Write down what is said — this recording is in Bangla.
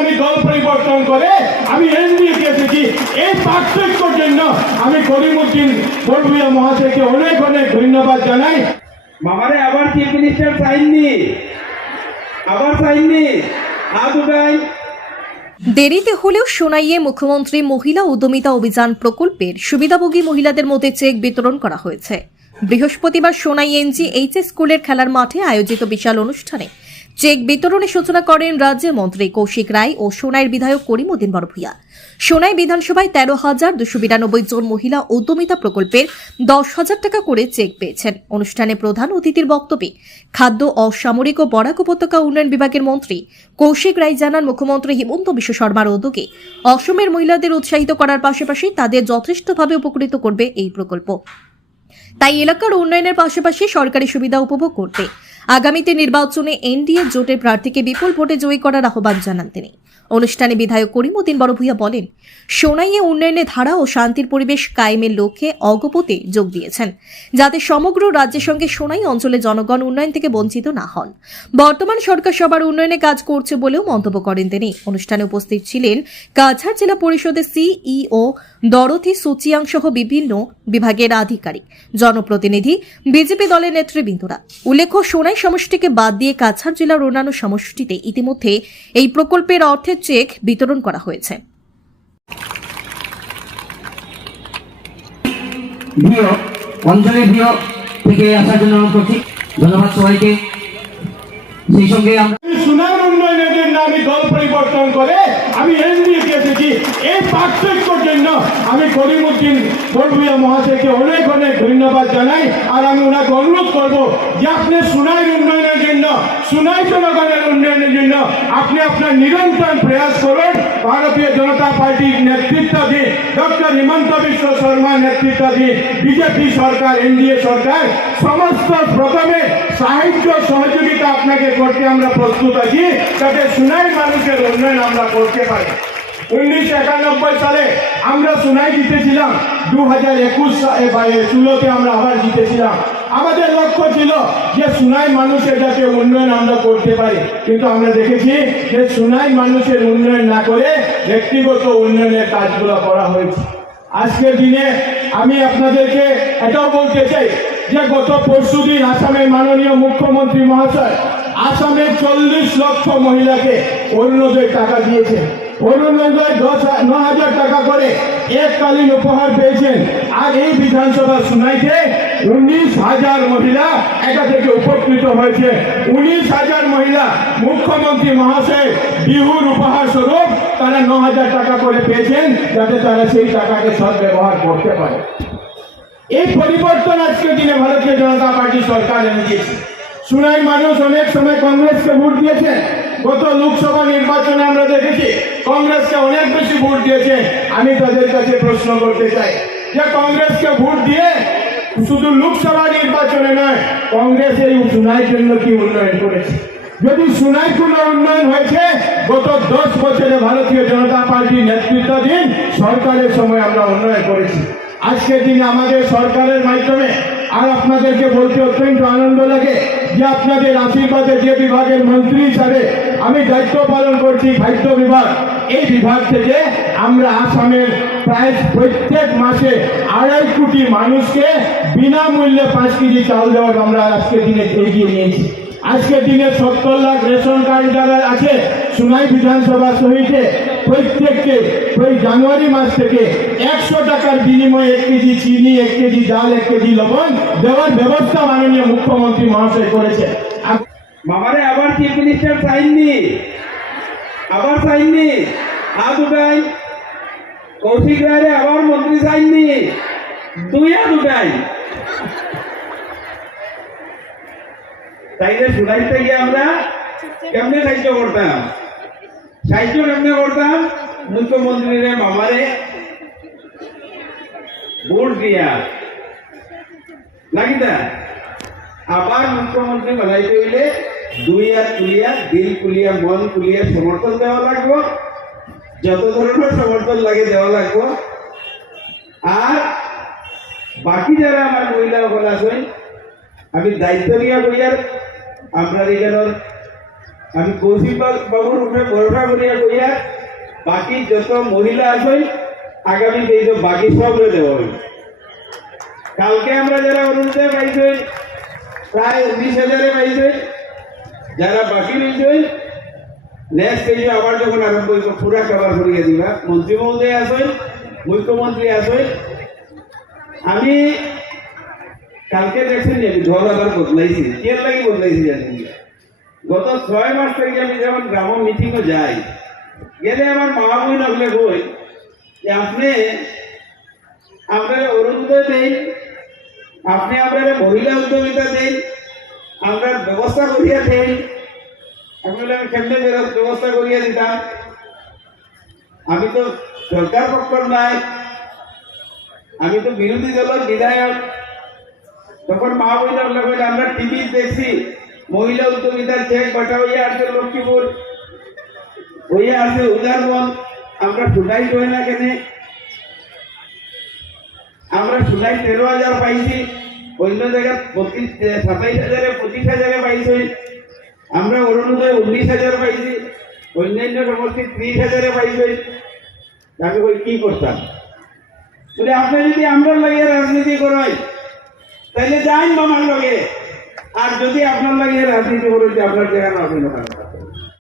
আমি দল পরিবর্তন করে আমি এনডিএ এসেছি। এই পার্থক্যের জন্য আমি করিমউদ্দিন বড়ভূঁইয়া মহাশয়কে অনেক অনেক ধন্যবাদ জানাই। মামারে আবার চিফ মিনিস্টার চাইননি হাত উঠাই। দেরিতে হলেও সোনাইয়ে মুখ্যমন্ত্রী মহিলা উদ্যমিতা অভিযান প্রকল্পের সুবিধাভোগী মহিলাদের মধ্যে চেক বিতরণ করা হয়েছে। বৃহস্পতিবার সোনাই NGHS স্কুলের খেলার মাঠে আয়োজিত বিশাল অনুষ্ঠানে চেক বিতরণের সূচনা করেন রাজ্যের মন্ত্রী কৌশিক রায় ও সোনাইয়ের বিধায়ক করিমউদ্দিন বড়ভূঁইয়া। সোনাই বিধানসভায় 13,292 জন মহিলা উদ্যমিতা প্রকল্পের 10,000 টাকা করে চেক পেয়েছেন। অনুষ্ঠানে প্রধান অতিথির বক্তব্যে খাদ্য, অসামরিক ও বরাক উপত্যকা উন্নয়ন বিভাগের মন্ত্রী কৌশিক রায় জানান, মুখ্যমন্ত্রী হিমন্ত বিশ্ব শর্মার উদ্যোগে অসমের মহিলাদের উৎসাহিত করার পাশাপাশি তাদের যথেষ্টভাবে উপকৃত করবে এই প্রকল্প। তাই এলাকার উন্নয়নের পাশাপাশি সরকারি সুবিধা উপভোগ করতে আগামীতে নির্বাচনে এনডিএ জোটের প্রার্থীকে বিপুল ভোটে জয়ী করার আহ্বান জানান তিনি। অনুষ্ঠানে বিধায়ক করিমউদ্দিন বড়ভূঁইয়া বলেন, সোনাইয়ে উন্নয়নের ধারা ও শান্তির পরিবেশ কায়েমের লক্ষ্যে অগপতে যোগ দিয়েছেন, যাতে সমগ্র রাজ্যের সঙ্গে সোনাই অঞ্চলের জনগণ উন্নয়ন থেকে বঞ্চিত না হন। বর্তমান সরকার সবার উন্নয়নে কাজ করছে বলেও মন্তব্য করেন তিনি। অনুষ্ঠানে উপস্থিত ছিলেন কাছাড় জেলা পরিষদের সিইও দরথি সুচিয়াং সহ বিভিন্ন বিভাগের আধিকারিক, জনপ্রতিনিধি, বিজেপি দলের নেতৃবৃন্দরা। উল্লেখ্য, সোনাই সমষ্টিকে বাদ দিয়ে কাছাড় জেলার অন্যান্য সমষ্টিতে ইতিমধ্যে এই প্রকল্পের অর্থের চেক বিতরণ করা হয়েছে। অঞ্চলের প্রিয় থেকে আসার জন্য অনুরোধ করছি। ধন্যবাদ সবাইকে। সেই সঙ্গে আমরা সুনাম উন্নয়নের জন্য আমি দল পরিবর্তন করে আমি এনডিএ এসেছি। এই পার্থক্যের জন্য আমি করিমউদ্দিন বড়ভূঁইয়া মহাশয়কে অনেক অনেক ধন্যবাদ জানাই। আর আমি ওনাকে অনুরোধ করব যে আপনি সোনাইয়ের উন্নয়নের জন্য, সোনাই জনগণের উন্নয়নের জন্য আপনি আপনার নিরন্তর প্রয়াস করুন। ভারতীয় জনতা পার্টির নেতৃত্বাধীন ডক্টর হিমন্ত বিশ্ব শর্মার নেতৃত্বাধীন বিজেপি সরকার, এনডিএ সরকার সমস্ত প্রথমে সাহায্য সহযোগিতা আপনাকে করতে আমরা প্রস্তুত আছি, যাতে সোনাই মানুষের উন্নয়ন আমরা করতে পারি। 1991 সালে আমরা সোনাই জিতেছিলাম, 2021-16 আমরা আবার জিতেছিলাম। আমাদের লক্ষ্য ছিল যে সোনাই মানুষের যাতে উন্নয়ন আমরা করতে পারি, কিন্তু আমরা দেখেছি যে সোনাই মানুষের উন্নয়ন না করে ব্যক্তিগত উন্নয়নের কাজগুলো করা হয়েছে। আজকের দিনে আমি আপনাদেরকে এটাও বলতে চাই যে গত পরশুদিন আসামের মাননীয় মুখ্যমন্ত্রী মহাশয় আসামের 40 লক্ষ মহিলাকে অরুণোদয় টাকা দিয়েছে। অরুণোদয় 9,000 টাকা করে এককালীন উপহার পেয়েছেন। আর এই বিধানসভা সোনাইতে 19,000 মহিলা এটা থেকে উপকৃত হয়েছে। 19,000 মহিলা মুখ্যমন্ত্রী মহাশয় বিহুর উপহার স্বরূপ তারা 9,000 টাকা করে পেয়েছেন, যাতে তারা সেই টাকাকে সৎ ব্যবহার করতে পারে। এই পরিবর্তন আজকের দিনে ভারতীয় জনতা পার্টি সরকার এনে দিয়েছে। সোনাই মানুষ অনেক সময় কংগ্রেসকে ভোট দিয়েছে। গত লোকসভা নির্বাচনে আমরা দেখেছি কংগ্রেসকে অনেক বেশি ভোট দিয়েছে। আমি তাদের কাছে প্রশ্ন করতে চাই যে কংগ্রেসকে ভোট দিয়ে শুধু লোকসভা নির্বাচনে নয়, কংগ্রেস এই সোনাইয়ের জন্য কি উন্নয়ন করেছে? যদি সোনাই কোনো উন্নয়ন হয়েছে গত 10 বছরে ভারতীয় জনতা পার্টির নেতৃত্বাধীন সরকারের সময় আমরা উন্নয়ন করেছি। আজকের দিনে আমাদের সরকারের মাধ্যমে আর আপনাদেরকে বলতে অত্যন্ত আনন্দ লাগে যে আপনাদের আশীর্বাদে যে বিভাগের মন্ত্রী হিসাবে আমি দায়িত্ব পালন করছি, খাদ্য বিভাগ, এই বিভাগ থেকে আমরা আসামের প্রায় প্রত্যেক মাসে 2.5 কোটি মানুষকে বিনামূল্যে 5 কেজি চাল দেওয়ার আমরা আজকের দিনে এগিয়ে নিয়েছি। আজকের দিনে 70 লাখ রেশন কার্ড যারা আছে সোনাই বিধানসভা সহিতে প্রত্যেককে জানুয়ারি মাস থেকে 100 টাকার বিনিময়ে 1 কেজি চিনি, 1 কেজি ডাল, 1 কেজি লবণ দেওয়ার ব্যবস্থা মাননীয় মুখ্যমন্ত্রী মহাশয় করেছে। মামারে আবার চিফ মিনিস্টার চাইননি হাত উঠাই। কৌশিক রায় আবার মন্ত্রী চাইননি, 2 হাত উঠাই। তাইলে সুনাইতে গিয়ে আমরা কেমনে সাহায্য করতাম? মুখ্যমন্ত্রীরে মামারে ভোট দিয়া নাকি তা আবার মুখ্যমন্ত্রী বানাইতে হইলে 2 হাত তুলিয়া, দিল খুলিয়া, মন খুলিয়া সমর্থন দেওয়া লাগবো। যত ধরনের সমর্থন লাগে দেওয়া লাগবো। আর বাকি যারা আমার মহিলা সকল আছেন, আমি দায়িত্ব নিয়ে বইয়ার আপনার এখানের আমি কৌশিক বাবুর উপরে ভরসা করিয়া কইয়া বাকি যত মহিলা আছেন আগামী এই যে বাকি সবরে দেওয়া হইল। কালকে আমরা যারা অরুণোদয় পাইছি প্রায় 19,000 পাইছে, যারা বাকি রয়েছে নেক্সট এই যে আবার যখন আরম্ভ হইব পুরা কভার করিয়ে দিবা। মন্ত্রী মহোদয় আছেন, মুখ্যমন্ত্রী আছেন। আমি কালকে দেখছেন যে ঢল আবার বদলাইছি, কেন লাগি বদলাইছি জানেন? গত 6 মাস থেকে আমি যখন গ্রাম মিটিংয়ে যাই, গেলে আমার মা বোন হলে বই যে আপনি আপনার অরুণোদয় দেন, আপনি আপনার মহিলা উদ্যমিতা দেন, আমরা ব্যবস্থা করিয়া দেন। আমি বলে আমি কেমনে ব্যবস্থা করিয়া দিতাম, আমি তো সরকার পক্ষর নাই, আমি তো বিরোধী দলের বিধায়ক। তখন মা বোন বলে আমরা টিভি দেখছি মহিলা উদ্যমিতার চেক বাটা হইয়া আছে লক্ষ্মীপুর, হইয়া আছে উদারবন, আমরা শুনাই হয় না কেন? আমরা শুনাই 13,000 পাইছি, অন্য জায়গায় 27,000 25,000 পাইছি। আমরা অরুণোদয় 19,000 পাইছি, অন্যান্য সমস্ত 30,000 পাইছি। আমি ওই কি করতাম বলে আপনি যদি আমরা লাগিয়ে রাজনীতি করাই তাহলে যাইন মামার লগে, আর যদি আপনার লাগিয়ে রাজনীতি করেন আপনার জায়গা রাজনীতি